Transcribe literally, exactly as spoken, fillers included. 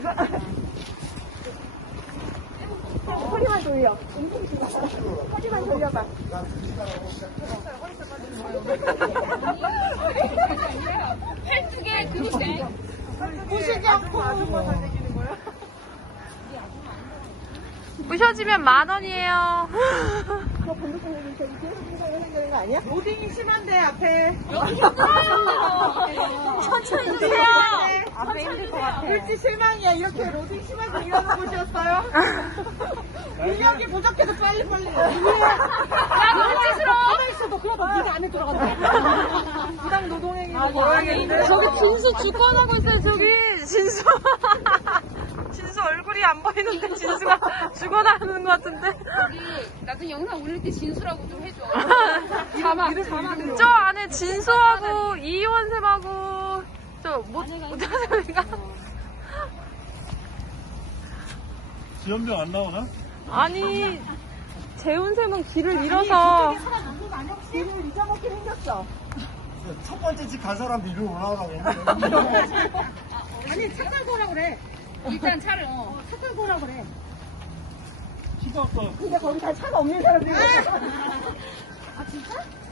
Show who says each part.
Speaker 1: 허리만 돌려. 허리만 돌려봐.
Speaker 2: 팔뚝에 근육대.
Speaker 1: 부시지 않고.
Speaker 3: 부셔지면 만 원이에요.
Speaker 1: 그거 본격적으로 저기 뒤에서 생각을 해야 되는 거 아니야?
Speaker 4: 로딩이 심한데 앞에.
Speaker 3: 천천히 주세요.
Speaker 1: 앞에 힘들 것 같아.
Speaker 4: 물지 실망이야. 이렇게 로딩 심하게 일하는 곳이었어요. 인력이 부족해서 빨리빨리.
Speaker 2: 나도 물지 싫어.
Speaker 4: 있어도 그래도 네가 안에 들어간다. 부당 노동행위로 걸어야겠는데.
Speaker 3: 저기 진수 주권하고 있어요, 저기. 진수. 진수 얼굴이 안 보이는데 진수가 죽어나가는 것 같은데.
Speaker 2: 저기 나중에 영상 올릴 때 진수라고 좀 해줘. 자막 자막.
Speaker 3: 저 안에 진수하고 이원샘하고 저못 못하니까.
Speaker 5: 지연병 안 나오나?
Speaker 3: 아니 재훈샘은 길을 잃어서.
Speaker 1: 길을 잊어먹게 생겼어.
Speaker 5: 첫 번째 집 간 사람도 이리로 올라가라고 했는데.
Speaker 4: 아니 차 끌고 오라 그래.
Speaker 2: 일단 차를 어.
Speaker 4: 차 끌고 오라 그래.
Speaker 5: 키가 없어.
Speaker 1: 근데 거기 다 차가 없는 사람들이.
Speaker 4: 아 진짜?